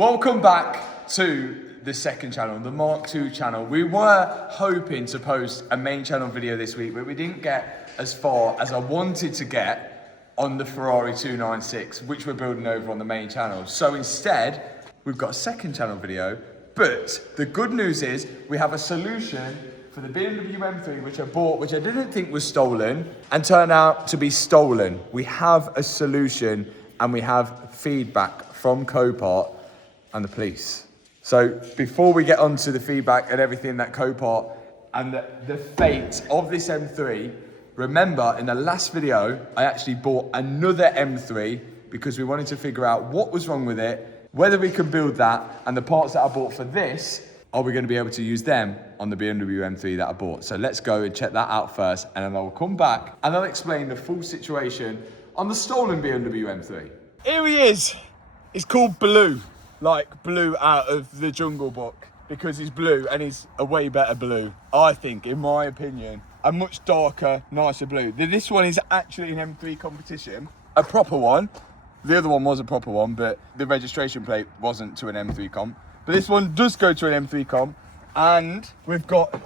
Welcome back to the second channel, the Mark II channel. We were hoping to post a main channel video this week, but we didn't get as far as I wanted to get on the Ferrari 296, which we're building over on the main channel. So instead, we've got a second channel video, but the good news is we have a solution for the BMW M3, which I bought, which I didn't think was stolen, and turned out to be stolen. We have a solution, and we have feedback from Copart and the police. So before we get on to the feedback and everything that Copart and the fate of this M3, remember in the last video, I actually bought another M3 because we wanted to figure out what was wrong with it, whether we could build that, and the parts that I bought for this, are we going to be able to use them on the BMW M3 that I bought? So let's go and check that out first, and then I'll come back and I'll explain the full situation on the stolen BMW M3. Here he is. He's called Blue, like Blue out of the Jungle Book, because he's blue and he's a way better blue, I think, in my opinion. A much darker, nicer blue. This one is actually an M3 competition, a proper one. The other one was a proper one, but the registration plate wasn't to an M3 comp. But this one does go to an M3 comp, and we've got,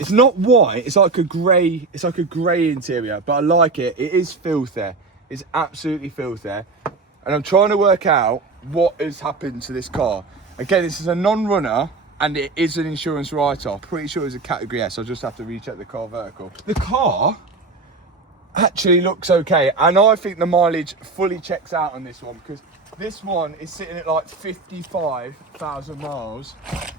it's not white, it's like a grey interior, but I like it. It is filthy. It's absolutely filthy. And I'm trying to work out what has happened to this car. Again, this is a non-runner, and it is an insurance write-off. Pretty sure it's a category S, I'll just have to recheck the car vertical. The car actually looks okay, and I think the mileage fully checks out on this one, because this one is sitting at like 55,000 miles,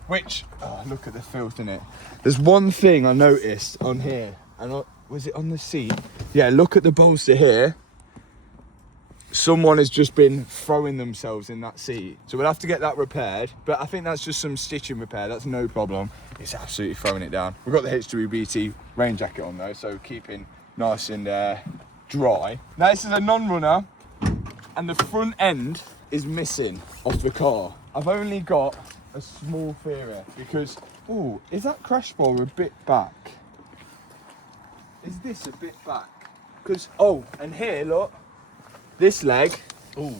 which, oh, look at the filth in it. There's one thing I noticed on here, and was it on the seat? Yeah, look at the bolster here. Someone has just been throwing themselves in that seat. So we'll have to get that repaired, but I think that's just some stitching repair, that's no problem. It's absolutely throwing it down. We've got the H2 BT rain jacket on though, so keeping nice and dry. Now this is a non-runner, and the front end is missing off the car. I've only got a small theory, because, oh, is that crash bar a bit back? Is this a bit back? Because, oh, and here, look, this leg, oh,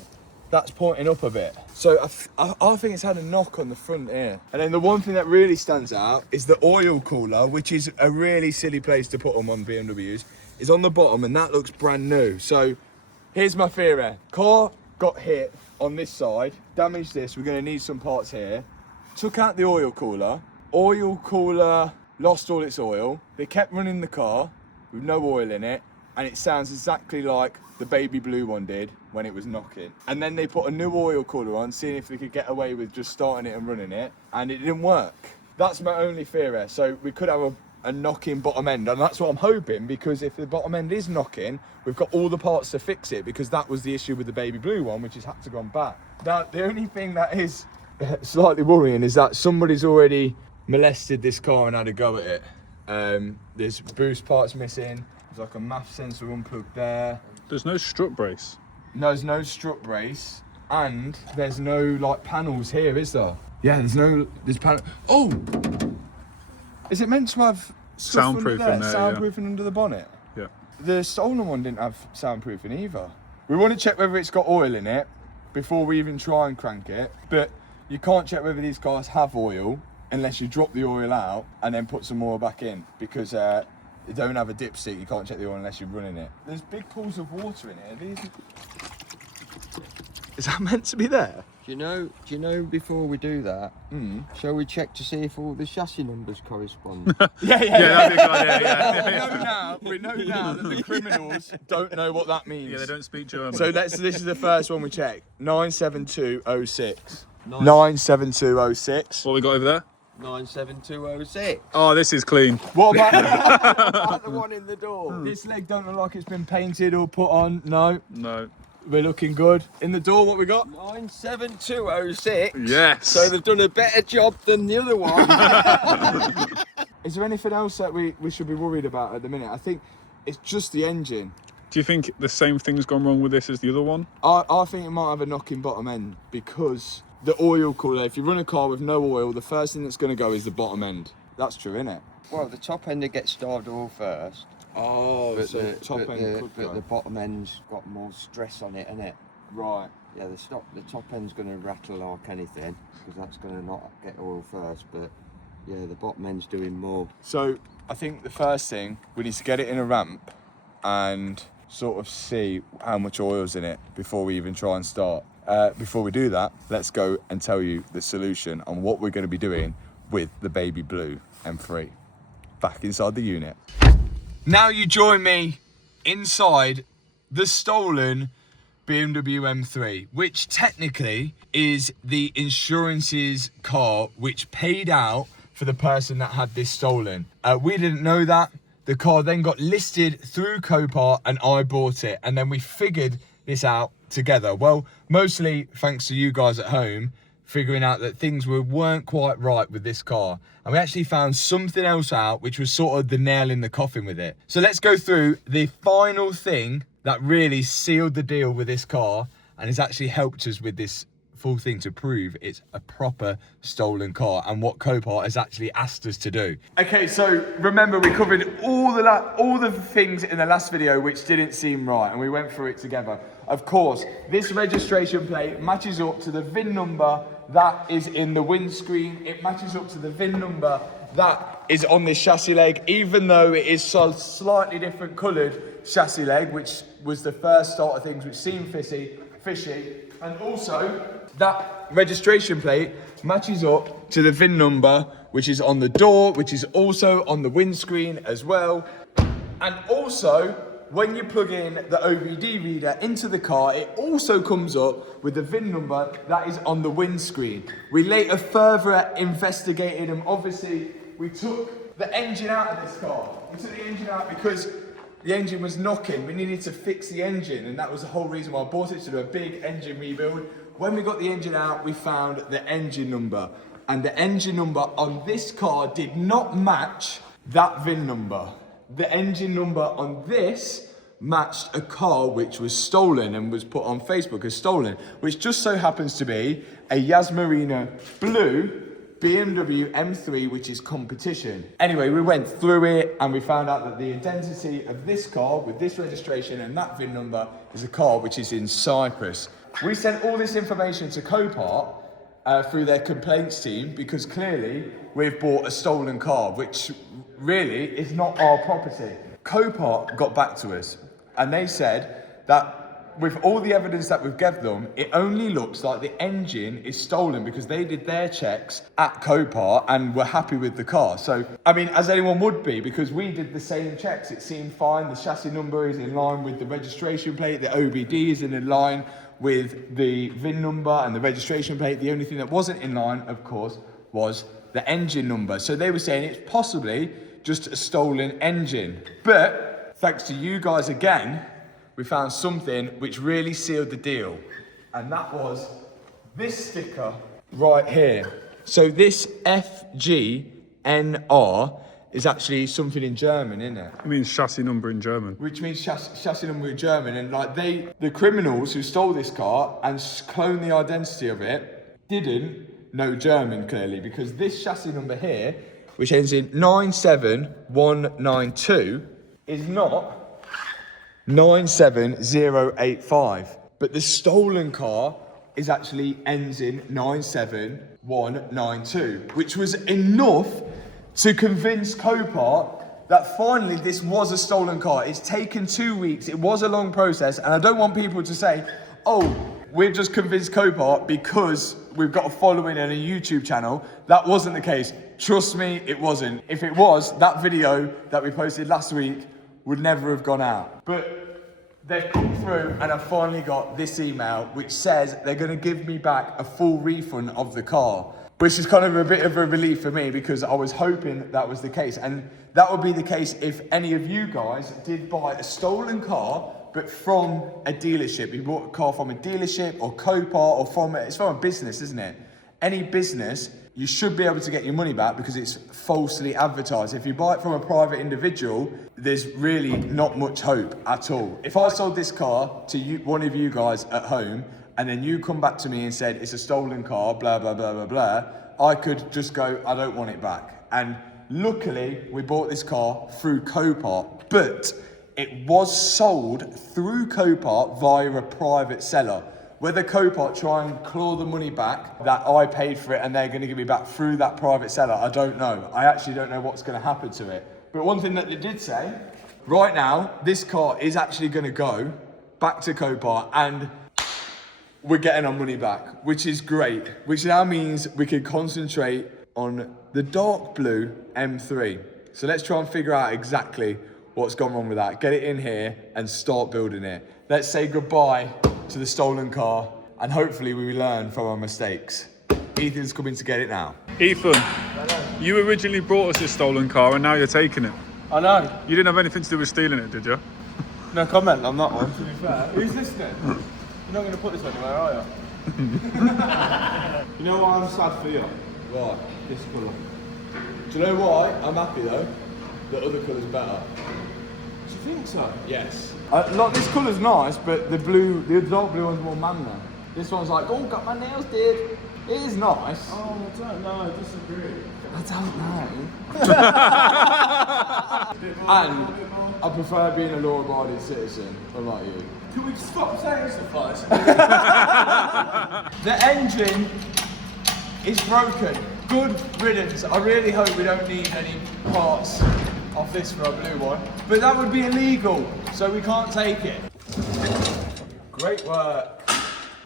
that's pointing up a bit. So I think it's had a knock on the front here. And then the one thing that really stands out is the oil cooler, which is a really silly place to put them on BMWs, is on the bottom, and that looks brand new. So here's my theory. Car got hit on this side, damaged this, we're gonna need some parts here. Took out the oil cooler lost all its oil. They kept running the car with no oil in it, and it sounds exactly like the baby blue one did when it was knocking. And then they put a new oil cooler on, seeing if they could get away with just starting it and running it, and it didn't work. That's my only theory. So we could have a knocking bottom end, and that's what I'm hoping, because if the bottom end is knocking, we've got all the parts to fix it, because that was the issue with the baby blue one, which has had to go back. Now, the only thing that is slightly worrying is that somebody's already molested this car and had a go at it. There's boost parts missing, there's like a MAF sensor unplugged there. There's no strut brace. No, there's no strut brace, and there's no like panels here, is there? Yeah, there's panel. Oh! Is it meant to have soundproofing there? Soundproofing under the bonnet? Yeah. The stolen one didn't have soundproofing either. We want to check whether it's got oil in it before we even try and crank it, but you can't check whether these cars have oil unless you drop the oil out and then put some oil back in, because they don't have a dipstick. You can't check the oil unless you're running it. There's big pools of water in here. Is that meant to be there? Do you know before we do that, shall we check to see if all the chassis numbers correspond? Yeah, that'd be a good idea, We know now that the criminals don't know what that means. Yeah, they don't speak German. So this is the first one we check. 97206. 97206. What we got over there? 97206. Oh, this is clean. What about Like the one in the door. this leg? Don't look like it's been painted or put on. No, No. we're looking good. In the door, what we got? 97206. Yes. So they've done a better job than the other one. Is there anything else that we should be worried about at the minute? I think it's just the engine. Do you think the same thing's gone wrong with this as the other one? I think it might have a knocking bottom end, because the oil cooler, if you run a car with no oil, the first thing that's going to go is the bottom end. That's true, isn't it? Well, the top end gets starved oil first. Oh, But so top end could but go. the bottom end's got more stress on it, innit? Right. Yeah, the top end's going to rattle like anything because that's going to not get oil first. But yeah, the bottom end's doing more. So I think the first thing, we need to get it in a ramp and sort of see how much oil's in it before we even try and start. Before we do that, let's go and tell you the solution on what we're going to be doing with the baby blue M3 back inside the unit. Now you join me inside the stolen BMW M3, which technically is the insurance's car which paid out for the person that had this stolen. We didn't know that. The car then got listed through Copart and I bought it, and then we figured this out together. Well, mostly thanks to you guys at home figuring out that things weren't quite right with this car, and we actually found something else out which was sort of the nail in the coffin with it. So let's go through the final thing that really sealed the deal with this car and has actually helped us with this full thing to prove it's a proper stolen car and what Copart has actually asked us to do. Okay, so remember we covered all the things in the last video which didn't seem right, and we went through it together. Of course, this registration plate matches up to the VIN number that is in the windscreen. It matches up to the VIN number that is on this chassis leg, even though it is so slightly different coloured chassis leg, which was the first start of things which seemed fishy. And also, that registration plate matches up to the VIN number, which is on the door, which is also on the windscreen as well. And also, when you plug in the OBD reader into the car, it also comes up with the VIN number that is on the windscreen. We later further investigated, and obviously we took the engine out of this car. We took the engine out because the engine was knocking. We needed to fix the engine, and that was the whole reason why I bought it, to do a big engine rebuild. When we got the engine out, we found the engine number, and the engine number on this car did not match that VIN number. The engine number on this matched a car which was stolen and was put on Facebook as stolen, which just so happens to be a Yasmarina blue BMW M3, which is competition. Anyway, we went through it and we found out that the identity of this car with this registration and that VIN number is a car which is in Cyprus. We sent all this information to Copart through their complaints team, because clearly we've bought a stolen car, which really is not our property. Copart got back to us and they said that with all the evidence that we've given them, it only looks like the engine is stolen, because they did their checks at Copart and were happy with the car. So, I mean, as anyone would be, because we did the same checks, it seemed fine. The chassis number is in line with the registration plate, the OBD is in line with the VIN number and the registration plate. The only thing that wasn't in line, of course, was the engine number. So they were saying it's possibly just a stolen engine. But thanks to you guys again, we found something which really sealed the deal, and that was this sticker right here. So this FGNR is actually something in German, isn't it? It means chassis number in German. Which means chassis number in German, and like the criminals who stole this car and cloned the identity of it didn't know German, clearly, because this chassis number here, which ends in 97192, is not 97085, but the stolen car is actually ends in 97192, which was enough to convince Copart that finally this was a stolen car. It's taken 2 weeks. It was a long process, and I don't want people to say, oh, we've just convinced Copart because we've got a following and a YouTube channel. That wasn't the case. Trust me, it wasn't. If it was, that video that we posted last week would never have gone out. But they've come through and I've finally got this email which says they're going to give me back a full refund of the car, which is kind of a bit of a relief for me, because I was hoping that was the case. And that would be the case if any of you guys did buy a stolen car, but from a dealership. You bought a car from a dealership or Copart, or it's from a business, isn't it? Any business, you should be able to get your money back because it's falsely advertised. If you buy it from a private individual, there's really not much hope at all. If I sold this car to you, one of you guys at home, and then you come back to me and said it's a stolen car, blah, blah, blah, blah, blah, I could just go, I don't want it back. And luckily, we bought this car through Copart, but it was sold through Copart via a private seller, Whether Copart try and claw the money back that I paid for it and they're going to give me back through that private seller, I don't know. I actually don't know what's going to happen to it. But one thing that they did say, right now, this car is actually going to go back to Copart and we're getting our money back, which is great. Which now means we can concentrate on the dark blue M3. So let's try and figure out exactly what's gone wrong with that. Get it in here and start building it. Let's say goodbye to the stolen car and hopefully we learn from our mistakes. Ethan's coming to get it now. Ethan, you originally brought us this stolen car and now you're taking it. I know. You didn't have anything to do with stealing it, did you? No comment on that one. To be fair, who's listening? You're not going to put this anywhere, are you? You know why I'm sad for you? Why? This colour. Do you know why? I'm happy though. The other colour's better. Do you think so? Yes. Like this colour's nice, but the dark blue one's more manly. This one's like, oh, got my nails did. It is nice. Oh, I don't know, I disagree. I don't know. And I prefer being a law-abiding citizen, unlike you. Can we stop saying stuff like this? The engine is broken. Good riddance. I really hope we don't need any parts of this for our blue one. But that would be illegal, so we can't take it. Great work.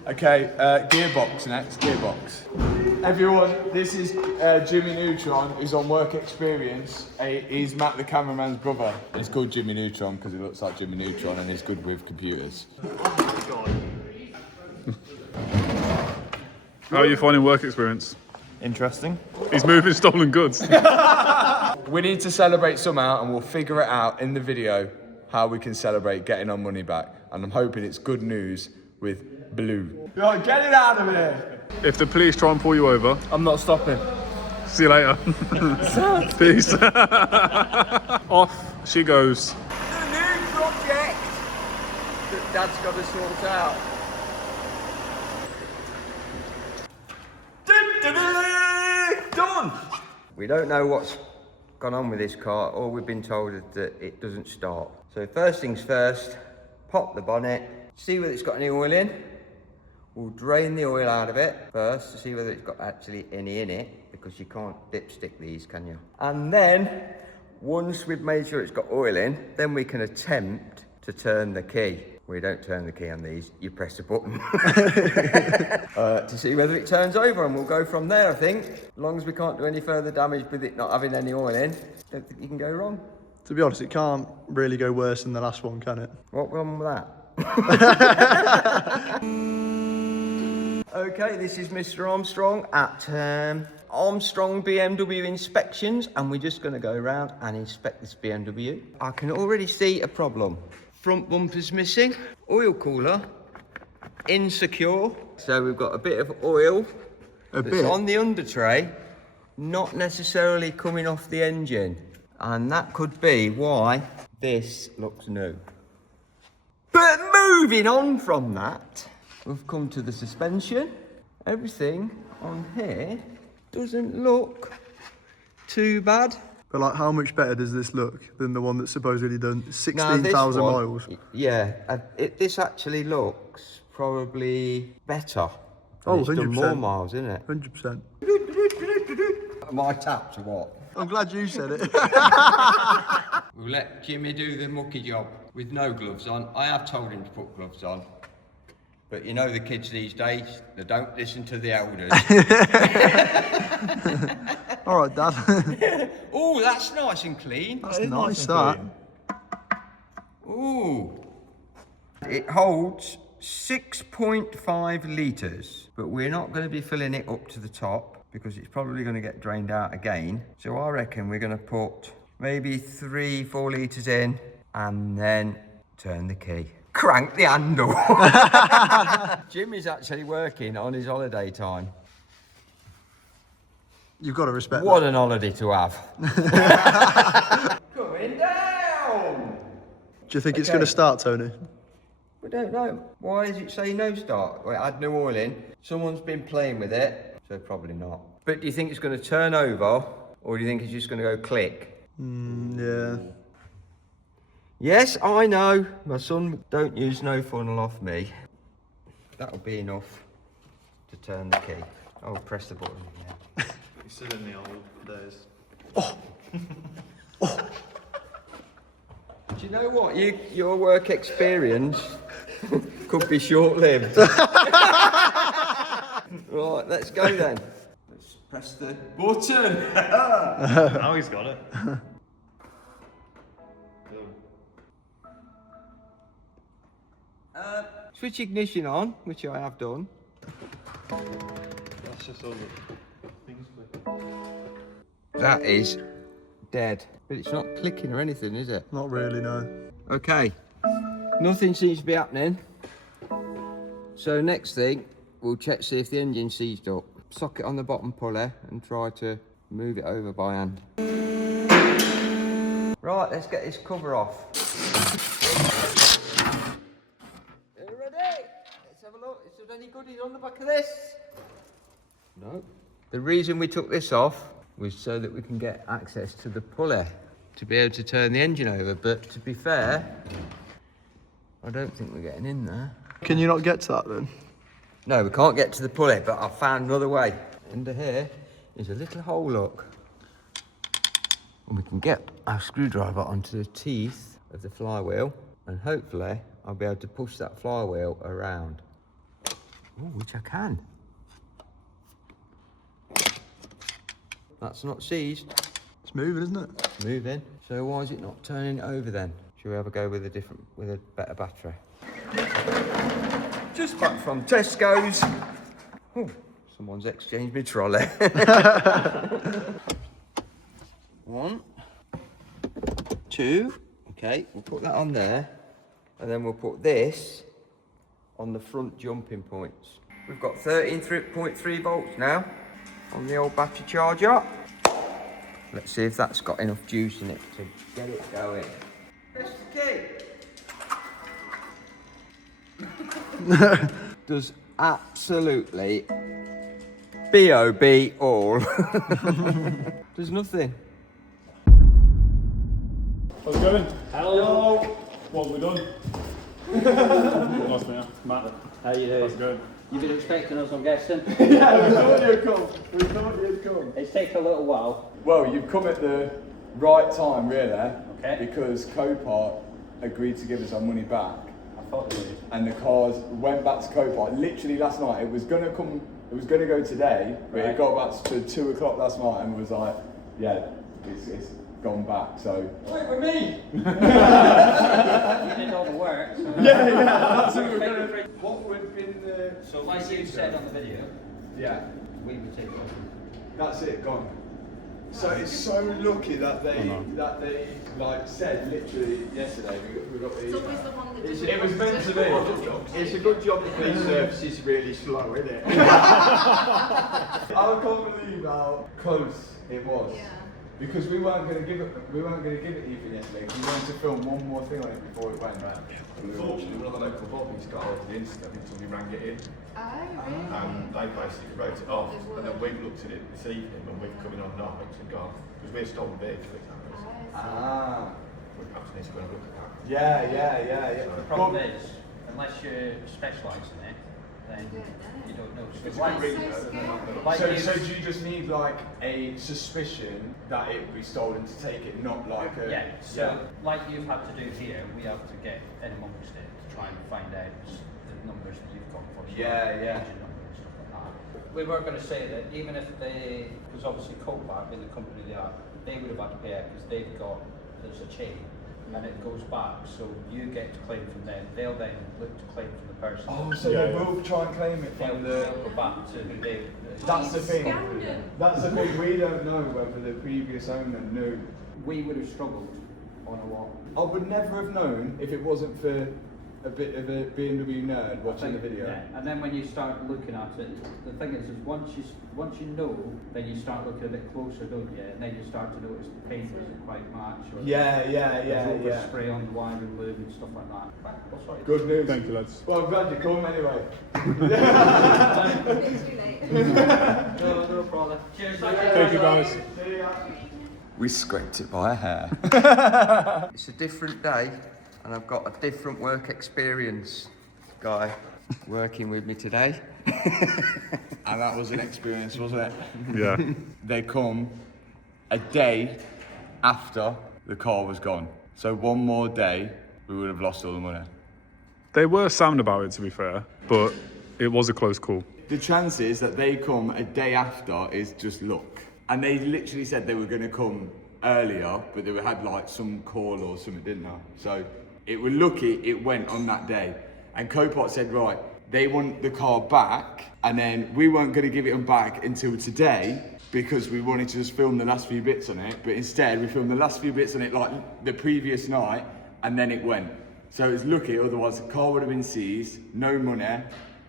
Okay, gearbox next, gearbox. Everyone, this is Jimmy Neutron, who's on work experience. He's Matt the cameraman's brother. It's called Jimmy Neutron because he looks like Jimmy Neutron and he's good with computers. How are you finding work experience? Interesting. He's moving stolen goods. We need to celebrate somehow and we'll figure it out in the video how we can celebrate getting our money back. And I'm hoping it's good news with blue. Right, get it out of here! If the police try and pull you over, I'm not stopping. see you later. Peace. Off she goes. The new project that Dad's got to sort out. Done! We don't know what's gone on with this car. All we've been told is that it doesn't start. So first things first, pop the bonnet, see whether it's got any oil in. We'll drain the oil out of it first to see whether it's got actually any in it, because you can't dipstick these, can you? And then, once we've made sure it's got oil in, then we can attempt to turn the key. We don't turn the key on these, you press a button. To see whether it turns over, and we'll go from there, I think. As long as we can't do any further damage with it not having any oil in, don't think you can go wrong. To be honest, it can't really go worse than the last one, can it? What wrong with that? Okay, this is Mr. Armstrong at Armstrong BMW Inspections, and we're just going to go around and inspect this BMW. I can already see a problem. Front bumper's missing, oil cooler insecure, so we've got a bit of oil that's on the under tray, not necessarily coming off the engine, and that could be why this looks new. But moving on from that, we've come to the suspension. Everything on here doesn't look too bad. But like, how much better does this look than the one that's supposedly done Now, 16,000 this one, miles? Yeah, this actually looks probably better. Oh, it's done 100%. more miles, isn't it? 100%. My taps or what? I'm glad you said it. We'll let Jimmy do the mucky job with no gloves on. I have told him to put gloves on. But you know the kids these days, they don't listen to the elders. All right, Dad. Oh, that's nice and clean. That's nice, that. Ooh. It holds 6.5 litres, but we're not going to be filling it up to the top because it's probably going to get drained out again. So I reckon we're going to put maybe 3-4 litres in and then turn the key. Crank the handle. Jimmy's actually working on his holiday time. You've got to respect What that. an holiday to have. Coming down. Do you think it's going to start, Tony? We don't know. Why does it say no start? Well, it had no oil in. Someone's been playing with it, so probably not. But do you think it's going to turn over, or do you think it's just going to go click? Yeah. Yes, I know. My son don't use no funnel off me. That'll be enough to turn the key. Oh, press the button. Yeah. You're still in the old days. Do you know what? Your work experience could be short-lived. Right, let's go then. Let's press the button. Now he's got it. Switch ignition on, which I have done. That's just all the things click. That is dead. But it's not clicking or anything, is it? Not really, no. Okay. Nothing seems to be happening. So next thing, we'll check see if the engine's seized up. Socket on the bottom pulley and try to move it over by hand. Right, let's get this cover off. You ready? Let's have a look. Is there any goodies on the back of this? No. The reason we took this off was so that we can get access to the pulley to be able to turn the engine over. But to be fair, I don't think we're getting in there. Can you not get to that then? No, we can't get to the pulley, but I've found another way. Under here is a little hole, look. And we can get our screwdriver onto the teeth of the flywheel, and hopefully I'll be able to push that flywheel around. Oh, which I can. That's not seized. It's moving, isn't it? It's moving. So why is it not turning it over then? Should we have a go with a better battery? Just back from Tesco's. Oh, someone's exchanged my trolley. 1, 2. Okay, we'll put that on there, and then we'll put this on the front jumping points. We've got 13.3 volts now on the old battery charger. Let's see if that's got enough juice in it to get it going. Press the key. Does absolutely B.O.B. all. There's nothing. How's it going? Hello. What have we done? Lost me now. Matt. How you doing? How's it going? You've been expecting us, I'm guessing. Yeah, we thought you'd come. We thought you'd come. It's taken a little while. Well, you've come at the right time, really. Okay. Because Copart agreed to give us our money back. I thought it would. And the cars went back to Copart literally last night. It was gonna go today, but it Right. got back to 2 o'clock last night and was like, yeah, it's gone back. So Wait, with me! You did all the work. So that's what we're gonna. What would have been the? So like you said on the video, Yeah, we would take it off. that's it, gone. So it's so lucky that they like said literally yesterday we got the. It's always the one that doesn't It was want meant to to. be. It's a good job the police service is really slow, isn't it? I can't believe how close it was. Yeah. Because we weren't going to give it Ethan yesterday. We wanted to film one more thing on it before it went. Unfortunately, one of the local bobbies got hold of the incident until we rang it in. They basically wrote it off. And then we've looked at it this evening when we've come in on nights and gone, because we're stolen vehicle examiners. Ah. We perhaps need to go and look at that. Yeah. The problem is, unless you specialise in it, then you don't know. So like So do you just need like a suspicion that it would be stolen to take it, not like a... yeah, so like you've had to do here, we have to get in amongst it to try and find out the numbers that you've got for Yeah. engine number and stuff like that. We were going to say that even if they, because obviously Copart, being the company they are, they would have had to pay out because they've got, there's a chain and it goes back, so you get to claim from them, they'll then look to claim from the person. Oh, so Yeah, they yeah. will try and claim it They'll from the... go back to who they... That's the thing. Scammed them. That's the thing. We don't know whether the previous owner knew. We would have struggled on a lot. I would never have known if it wasn't for a bit of a BMW nerd watching the video. Yeah, and then when you start looking at it, the thing is once you know, then you start looking a bit closer, don't you? And then you start to notice the paint isn't quite match, or Yeah. there's spray on the wiring loom and stuff like that. Right, we'll sort it. Good news. Thank you, lads. Well, I'm glad you come anyway. It's too late. No problem. Cheers, Thank you, guys. We scraped it by a hair. It's a different day, and I've got a different work experience, guy. working with me today. And that was an experience, wasn't it? Yeah. They come a day after the car was gone. So one more day, we would have lost all the money. They were sound about it, to be fair, but it was a close call. The chances that they come a day after is just luck. And they literally said they were going to come earlier, but they had like some call or something, didn't they? So it was lucky it went on that day. And Copart said, right, they want the car back, and then we weren't going to give it them back until today because we wanted to just film the last few bits on it. But instead, we filmed the last few bits on it like the previous night, and then it went. So it was lucky, otherwise the car would have been seized, no money,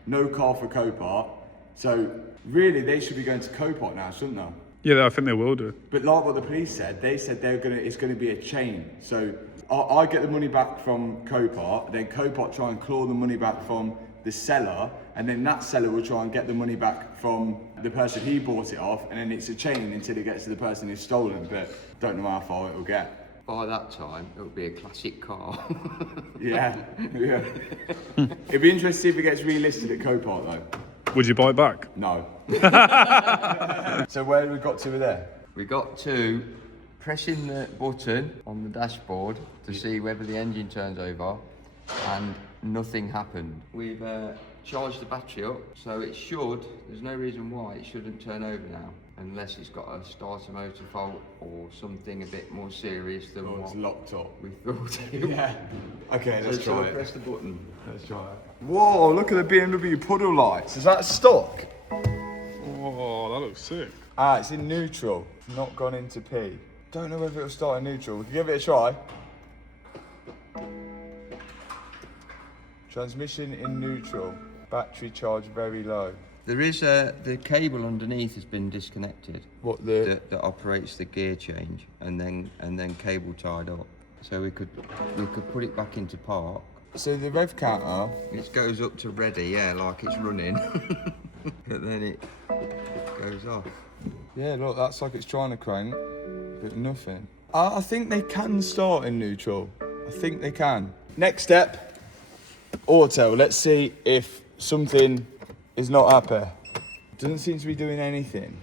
no car for Copart. So really, they should be going to Copart now, shouldn't they? Yeah, I think they will do. But like what the police said, they said it's going to be a chain. So I get the money back from Copart, then Copart try and claw the money back from the seller, and then that seller will try and get the money back from the person he bought it off, and then it's a chain until it gets to the person who's stolen. But don't know how far it will get. By that time, it'll be a classic car. Yeah. It'd be interesting to see if it gets relisted at Copart though. Would you buy it back? No. So where have we got to with there? We got to pressing the button on the dashboard to see whether the engine turns over, and nothing happened. We've charged the battery up, so it should, there's no reason why it shouldn't turn over now, unless it's got a starter motor fault or something a bit more serious than Oh, what it's locked up. we thought. Yeah. Okay, let's So try it. press the button. Let's try it. Whoa, look at the BMW puddle lights. Is that stock? Oh, that looks sick. Ah, it's in neutral. Not gone into P. Don't know whether it'll start in neutral. We can give it a try. Transmission in neutral. Battery charge very low. There is the cable underneath has been disconnected. What that operates the gear change, and then cable tied up. So we could put it back into park. So the rev counter. It goes up to ready, yeah, like it's running. But then it goes off. Yeah, look, that's like it's trying to crank, but nothing. I think they can start in neutral. I think they can. Next step, auto. Let's see if something is not happy. Doesn't seem to be doing anything.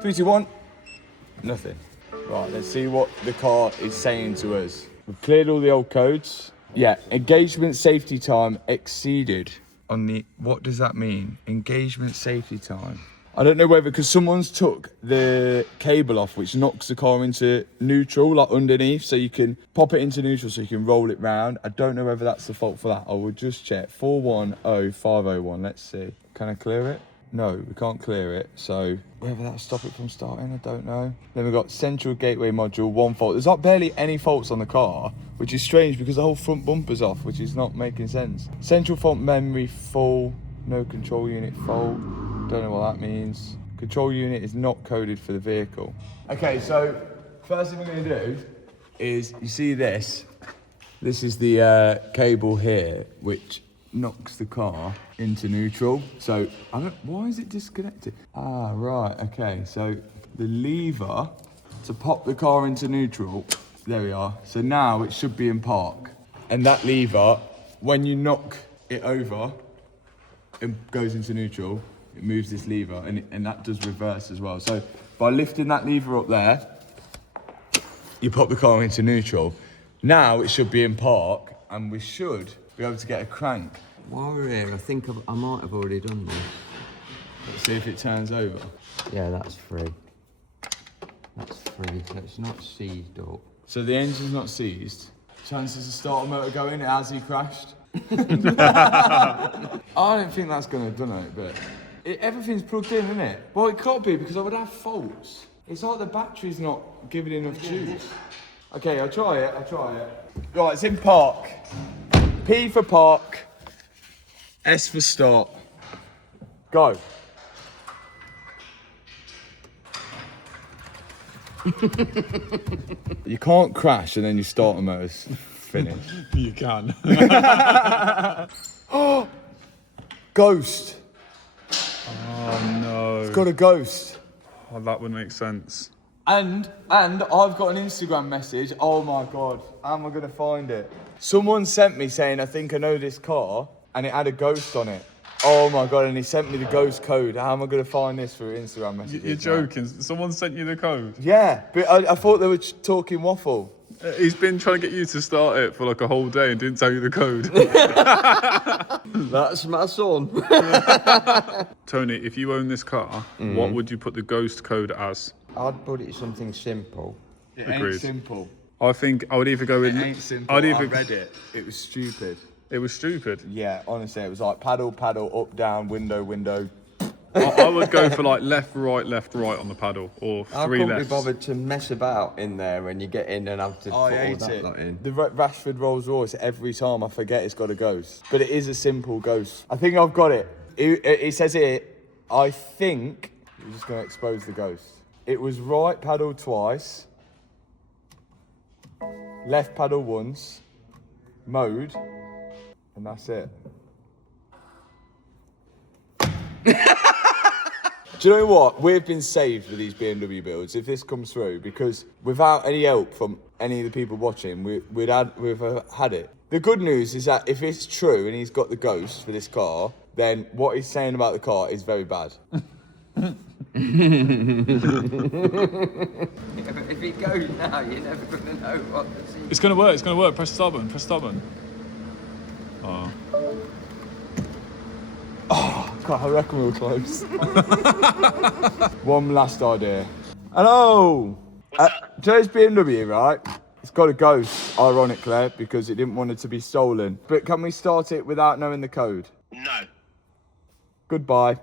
3, 2, 1. Nothing. Right, let's see what the car is saying to us. We've cleared all the old codes. Yeah, engagement safety time exceeded on the, what does that mean? Engagement safety time. I don't know whether, because someone's took the cable off, which knocks the car into neutral, like underneath, so you can pop it into neutral so you can roll it round. I don't know whether that's the fault for that. I will just check. 410501, let's see. Can I clear it? No, we can't clear it, so whether that'll stop it from starting, I don't know. Then we've got central gateway module, 1 fault. There's like barely any faults on the car, which is strange because the whole front bumper's off, which is not making sense. Central fault memory full, no control unit fault. Don't know what that means. Control unit is not coded for the vehicle. Okay, so first thing we're going to do is, you see this? This is the cable here, which knocks the car into neutral. So, why is it disconnected? Ah, right, okay. So the lever to pop the car into neutral, there we are. So now it should be in park. And that lever, when you knock it over, it goes into neutral. It moves this lever, and that does reverse as well. So by lifting that lever up there, you pop the car into neutral. Now it should be in park, and we should be able to get a crank. While we're here, I think I might have already done this. Let's see if it turns over. Yeah, that's free. That's free, so it's not seized up. So the engine's not seized. Chances of starter motor going as he crashed. I don't think that's going to have done it, but everything's plugged in, isn't it? Well, it can't be because I would have faults. It's like the battery's not giving enough juice. Okay, I'll try it. Right, it's in park. P for park. S for start. Go. You can't crash and then your starter motor's finished. You can. Oh! Ghost. Oh no. It's got a ghost. Oh, that would make sense. And I've got an Instagram message. Oh my God, how am I gonna find it? Someone sent me saying, I think I know this car. and it had a ghost on it. Oh my God, and he sent me the ghost code. How am I going to find this through Instagram messages? You're joking. Someone sent you the code? Yeah, but I thought they were talking waffle. He's been trying to get you to start it for like a whole day and didn't tell you the code. That's my son. Tony, if you own this car, what would you put the ghost code as? I'd put it something simple. It Agreed. ain't simple. I think I would either go in. It ain't simple. I'd I either. read it. It was stupid. It was stupid. Yeah, honestly, it was like paddle, paddle, up, down, window, window. I would go for like left, right on the paddle, or I three couldn't lefts. be bothered to mess about in there when you get in and have to put all that lot in. The Rashford Rolls Royce, every time I forget it's got a ghost. But it is a simple ghost. I think I've got it. It says here, I think, I'm just going to expose the ghost. It was right paddle twice, left paddle once, mode, and that's it. Do you know what? We've been saved with these BMW builds if this comes through, because without any help from any of the people watching, we've had it. The good news is that if it's true and he's got the ghost for this car, then what he's saying about the car is very bad. If it goes now, you're never going to know what to see. It's gonna work. It's gonna work. Press start button. Press start button. Oh. God, I reckon we were close. One last idea. Hello! Today's BMW, right? It's got a ghost, ironically, because it didn't want it to be stolen. But can we start it without knowing the code? No. Goodbye.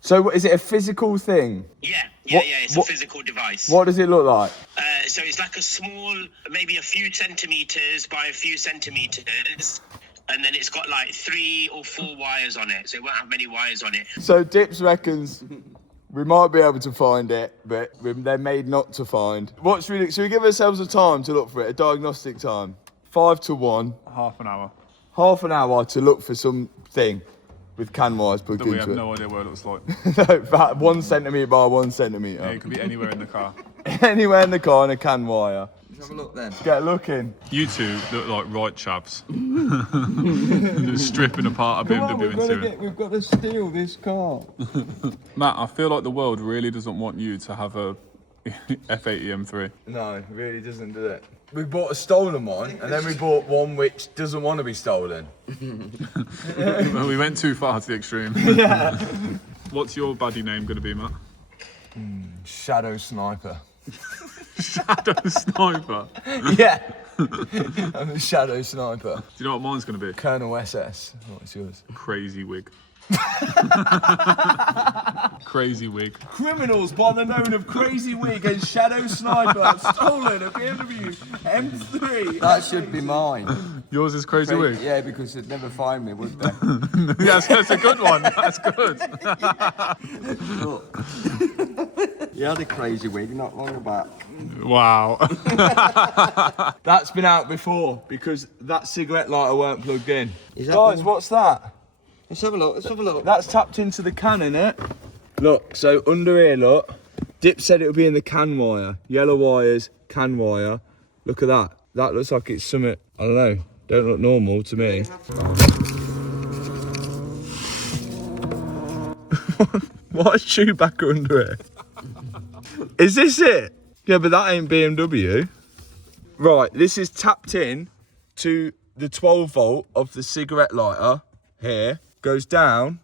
So is it a physical thing? Yeah, What- it's what- a physical device. What does it look like? So it's like a small, maybe a few centimeters by a few centimeters, and then it's got like 3 or 4 wires on it, so it won't have many wires on it. So Dips reckons we might be able to find it, but they're made not to find. Should we give ourselves a time to look for it, a diagnostic time? 5 to 1. Half an hour. Half an hour to look for something with can wires plugged That we into have it. no idea what it looks like. No, about 1 centimetre by 1 centimetre. Yeah, it could be anywhere in the car. Anywhere in the car and a can wire. Let's have a look then. Get looking. You two look like right chavs. Just stripping apart a BMW interior. We've got to steal this car. Matt, I feel like the world really doesn't want you to have a F80 M3. No, it really doesn't do it. We bought a stolen one, and then we bought one which doesn't want to be stolen. We went too far to the extreme. What's your baddie name going to be, Matt? Shadow Sniper. Shadow Sniper. Yeah. I'm a Shadow Sniper. Do you know what mine's going to be? Colonel SS. What's yours? Crazy wig. Crazy wig. Criminals by the name of Crazy Wig and Shadow Sniper stolen a BMW M3. That should be mine. Yours is Crazy Wig? Yeah, because they'd never find me, would they? Yes, that's a good one. That's good. Look. You had a crazy wig not long back. Wow. That's been out before because that cigarette lighter weren't plugged in. Is that Guys, one? what's that? Let's have a look, let's have a look. That's tapped into the can, innit? Look, so under here, look. Dip said it would be in the can wire. Yellow wires, can wire. Look at that. That looks like it's something, I don't know. Don't look normal to me. What's Chewbacca under it? Is this it? Yeah, but that ain't BMW. Right, this is tapped in to the 12 volt of the cigarette lighter here. Goes down.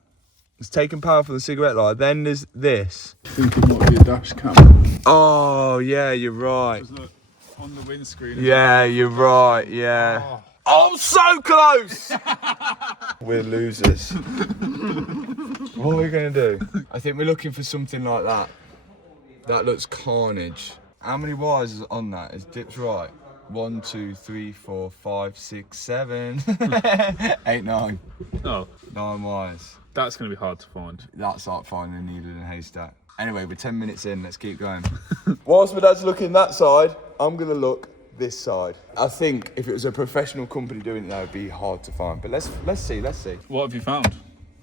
It's taking power from the cigarette lighter. Then there's this. I think it might be a dash cam. Oh, yeah, you're right. Look, on the windscreen. Yeah, you're right, yeah. Oh, so close! We're losers. What are we going to do? I think we're looking for something like that. That looks carnage. How many wires is on that? Is Dip's right? 1, 2, 3, 4, 5, 6, 7, 8, 9. Oh, 9 wires. that's going to be hard to find. That's like finding a needle in a haystack. Anyway, we're 10 minutes in, let's keep going. Whilst my dad's looking that side, I'm going to look this side. I think if it was a professional company doing it, that would be hard to find. But let's see. What have you found?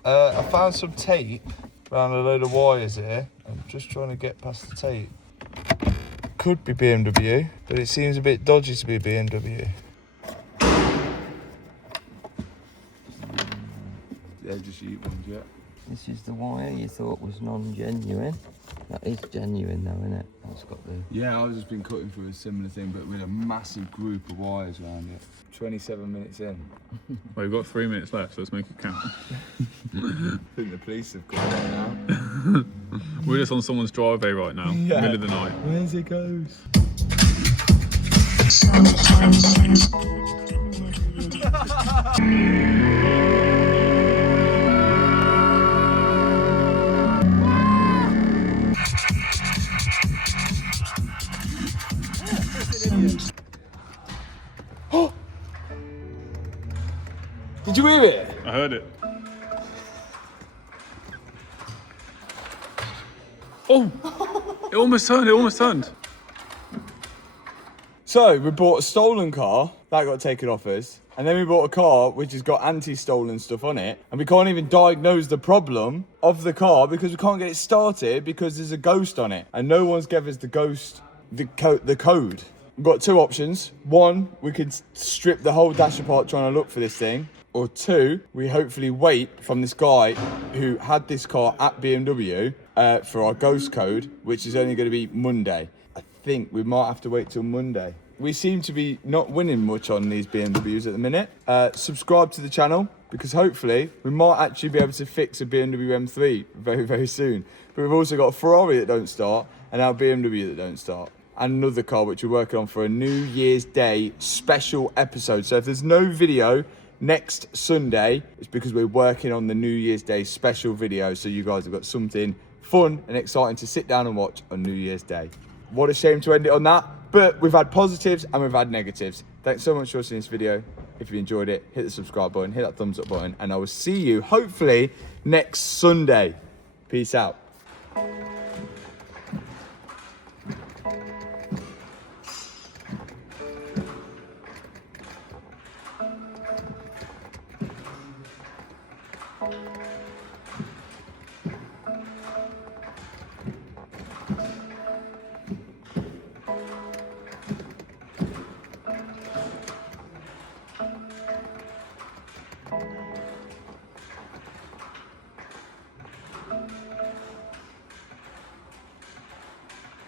I found some tape around a load of wires here. I'm just trying to get past the tape. Could be BMW, but it seems a bit dodgy to be BMW. they're just Ute ones, yeah. This is the wire you thought was non-genuine. That is genuine though, isn't it? That's got the... Yeah, I've just been cutting through a similar thing, but with a massive group of wires around it. 27 minutes in. Well, we've got 3 minutes left, so let's make it count. I think the police have come on now. We're just on someone's driveway right now, middle of the night. Where's it goes? Did you hear it? I heard it. Oh! It almost turned. So, we bought a stolen car, that got taken off us, and then we bought a car which has got anti-stolen stuff on it, and we can't even diagnose the problem of the car because we can't get it started because there's a ghost on it, and no one's given us the ghost, the code. We've got two options. One, we could strip the whole dash apart trying to look for this thing, or two, we hopefully wait from this guy who had this car at BMW for our ghost code, which is only going to be Monday. I think we might have to wait till Monday. We seem to be not winning much on these BMWs at the minute. Subscribe to the channel because hopefully we might actually be able to fix a BMW M3 very, very soon. But we've also got a Ferrari that don't start and our BMW that don't start. And another car which we're working on for a New Year's Day special episode. So if there's no video next Sunday, it's because we're working on the New Year's Day special video. So you guys have got something fun and exciting to sit down and watch on New Year's Day. What a shame to end it on that, but we've had positives and we've had negatives. Thanks so much for watching this video. If you enjoyed it, hit the subscribe button, hit that thumbs up button, and I will see you hopefully next Sunday. Peace out.